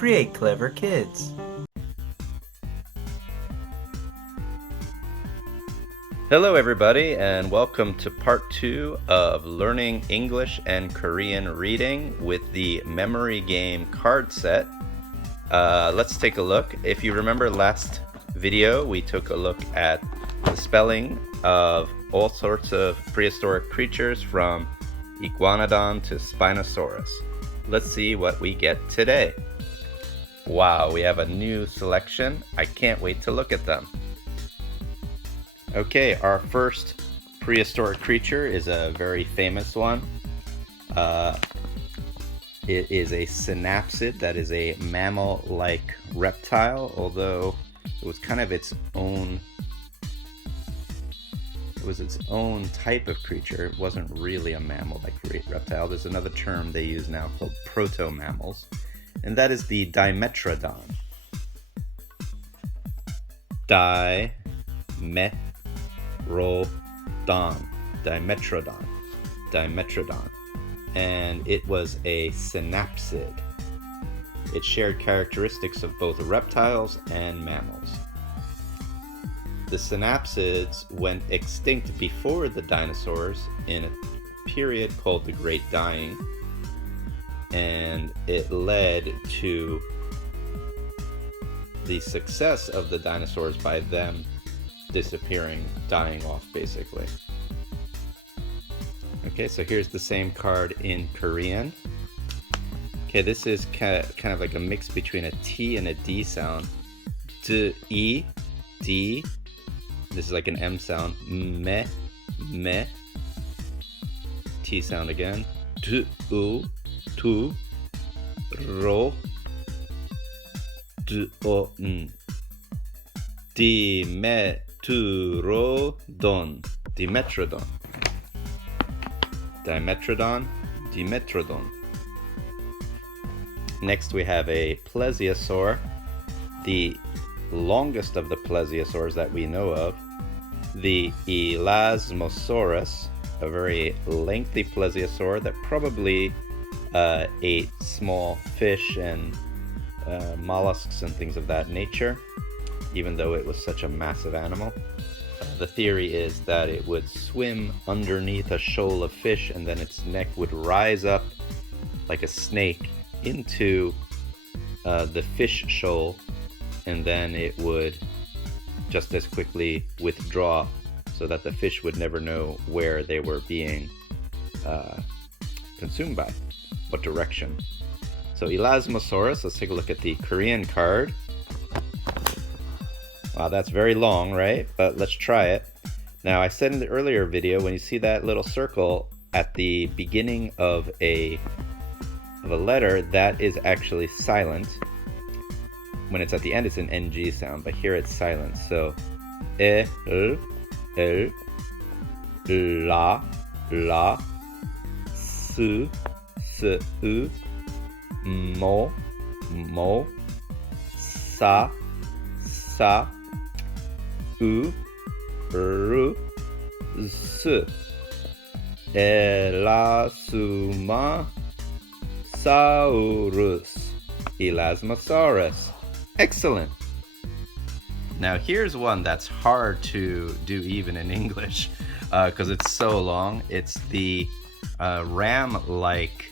create clever kids. Hello everybody, and welcome to part 2 of learning English and Korean reading with the memory game card set. Let's take a look. If you remember last video, we took a look at the spelling of all sorts of prehistoric creatures from Iguanodon to Spinosaurus. Let's see what we get today. Wow, we have a new selection. I can't wait to look at them. Okay, our first prehistoric creature is a very famous one. It is a synapsid, that is a mammal-like reptile, although it was kind of its own type of creature. It wasn't really a mammal-like reptile. There's another term they use now called proto-mammals, and that is the Dimetrodon. Dimetrodon, and it was a synapsid. It shared characteristics of both reptiles and mammals. The synapsids went extinct before the dinosaurs in a period called the Great Dying, and it led to the success of the dinosaurs by them disappearing, dying off basically. Okay, so here's the same card in Korean. Okay, this is kind of like a mix between a T and a D sound. D. This is like an M sound. Me. T sound again. Tu. Ro. Dimetrodon. Next we have a plesiosaur, the longest of the plesiosaurs that we know of. The Elasmosaurus, a very lengthy plesiosaur that probably ate small fish and mollusks and things of that nature, even though it was such a massive animal. The theory is that it would swim underneath a shoal of fish, and then its neck would rise up like a snake into the fish shoal, and then it would just as quickly withdraw so that the fish would never know where they were being consumed by, what direction. So Elasmosaurus, let's take a look at the Korean card. Wow, that's very long, right? But let's try it. Now, I said in the earlier video, when you see that little circle at the beginning of a letter, that is actually silent. When it's at the end, it's an NG sound, but here it's silent. So, e, l, la, s, u, mo, sa, u, ru, s. Elasmosaurus. Excellent. Now here's one that's hard to do even in English because it's so long. It's the ram-like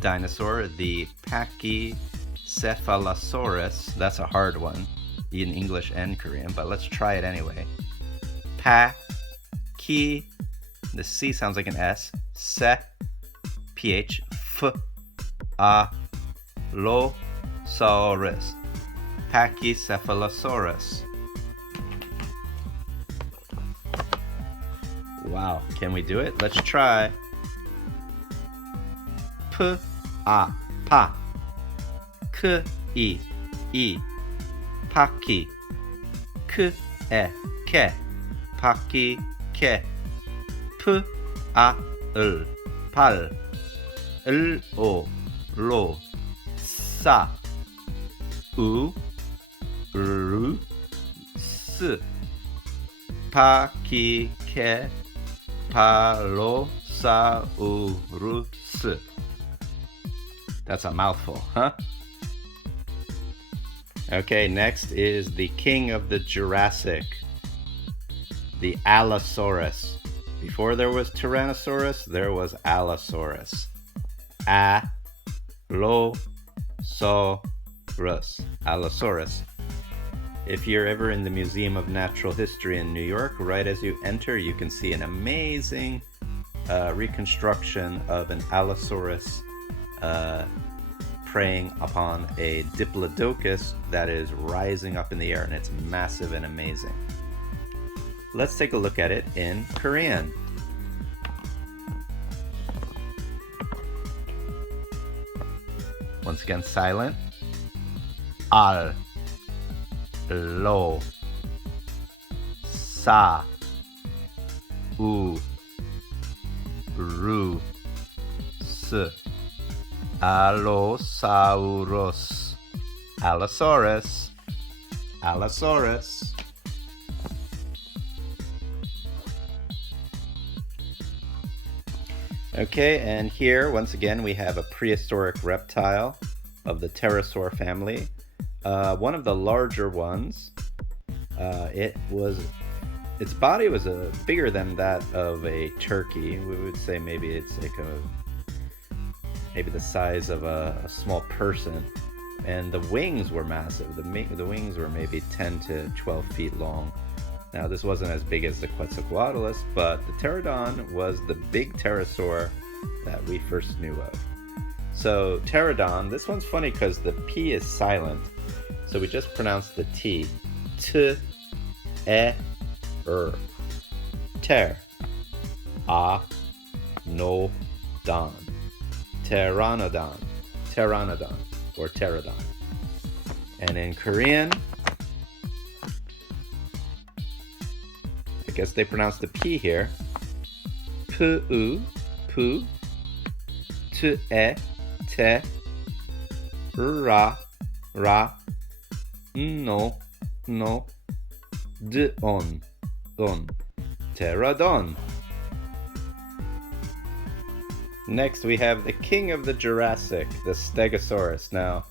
dinosaur, the Pachycephalosaurus. That's a hard one in English and Korean, but let's try it anyway. The C sounds like an S. Se, PH, F, A, Lo, Saurus. Pachycephalosaurus. Wow, can we do it? Let's try. P, A, pa. K, I, Paki. K, E, ke. Paki, ke. P, A, L, pal. L, O, lo. Sa, u, ru, s. Pachycephalosaurus. That's a mouthful, huh? Okay, next is the king of the Jurassic, the Allosaurus. Before there was Tyrannosaurus, there was Allosaurus. Allosaurus. If you're ever in the Museum of Natural History in New York, right as you enter, you can see an amazing reconstruction of an Allosaurus preying upon a Diplodocus that is rising up in the air, and it's massive and amazing. Let's take a look at it in Korean. Once again, silent. Al, lo, sa, u, ru, s. Allosaurus. Allosaurus. Allosaurus. Okay, and here once again we have a prehistoric reptile of the pterosaur family. One of the larger ones. Its body was bigger than that of a turkey. We would say maybe it's like maybe the size of a small person, and the wings were massive. The wings were maybe 10 to 12 feet long. Now this wasn't as big as the Quetzalcoatlus, but the pterodon was the big pterosaur that we first knew of. So pterodon, this one's funny because the P is silent, so we just pronounce the T. T, E, R. Ter. A, no, don. Pteranodon, or pterodon. And in Korean, I guess they pronounce the P here. Pu, pu, te, te, ra, no, don, pterodon. Next we have the king of the Jurassic, the Stegosaurus. Now,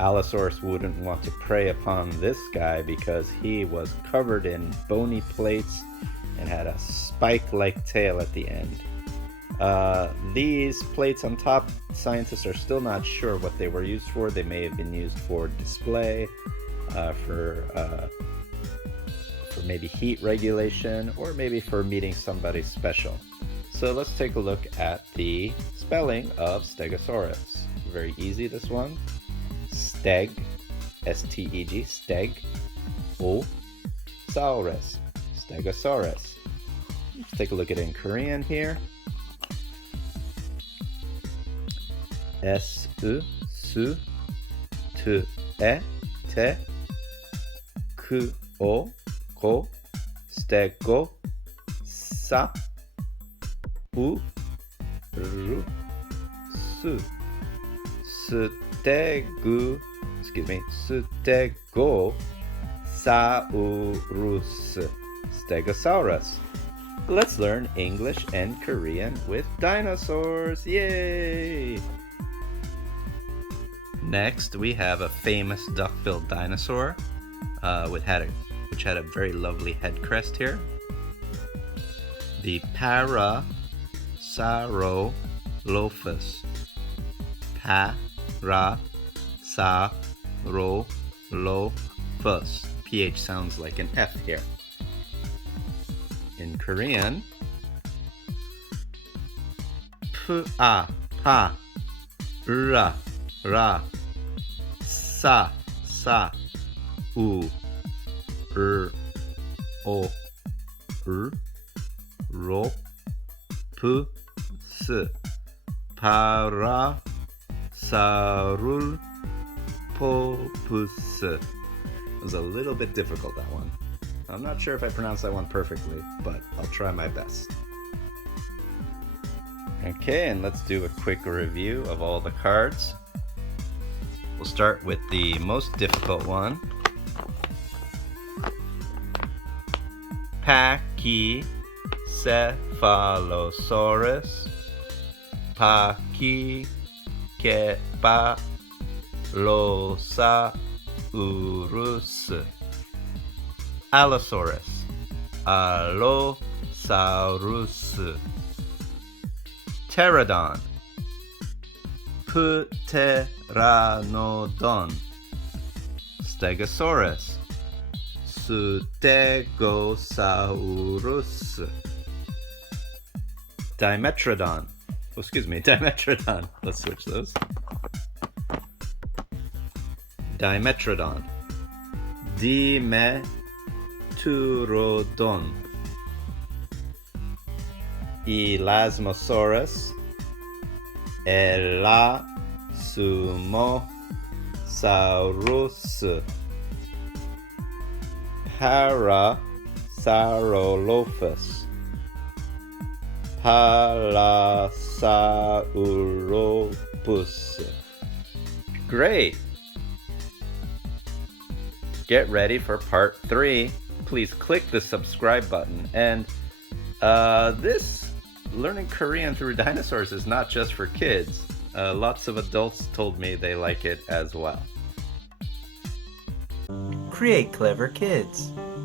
Allosaurus wouldn't want to prey upon this guy because he was covered in bony plates and had a spike-like tail at the end. These plates on top, scientists are still not sure what they were used for. They may have been used for display, for maybe heat regulation, or maybe for meeting somebody special. So let's take a look at the spelling of Stegosaurus. Very easy, this one. Steg, S-T-E-G, steg, o, saurus, Stegosaurus. Let's take a look at it in Korean here. S-U, su, tu, e, te, ku, o, ko, stego, sa, u, ru, su, stego, saurus, Stegosaurus. Let's learn English and Korean with dinosaurs. Yay! Next, we have a famous duck-billed dinosaur, which had a very lovely head crest here. The Parasaurolophus. Parasaurolophus. PH sounds like an F here. In Korean, pa, ra, sa, u, o, ro, pu, s, Parasaurolophus. It was a little bit difficult, that one. I'm not sure if I pronounced that one perfectly, but I'll try my best. Okay, and let's do a quick review of all the cards. We'll start with the most difficult one. Pachycephalosaurus. Pachycephalosaurus. Allosaurus. Allosaurus. Pterodon. Pteranodon. Stegosaurus. Stegosaurus. Dimetrodon. Oh, excuse me, Dimetrodon. Let's switch those. Dimetrodon. Dimetrodon. Elasmosaurus. Elasmosaurus. Parasaurolophus. Parasaurolophus. Great! Get ready for part 3. Please click the subscribe button. And this learning Korean through dinosaurs is not just for kids. Lots of adults told me they like it as well. Create clever kids.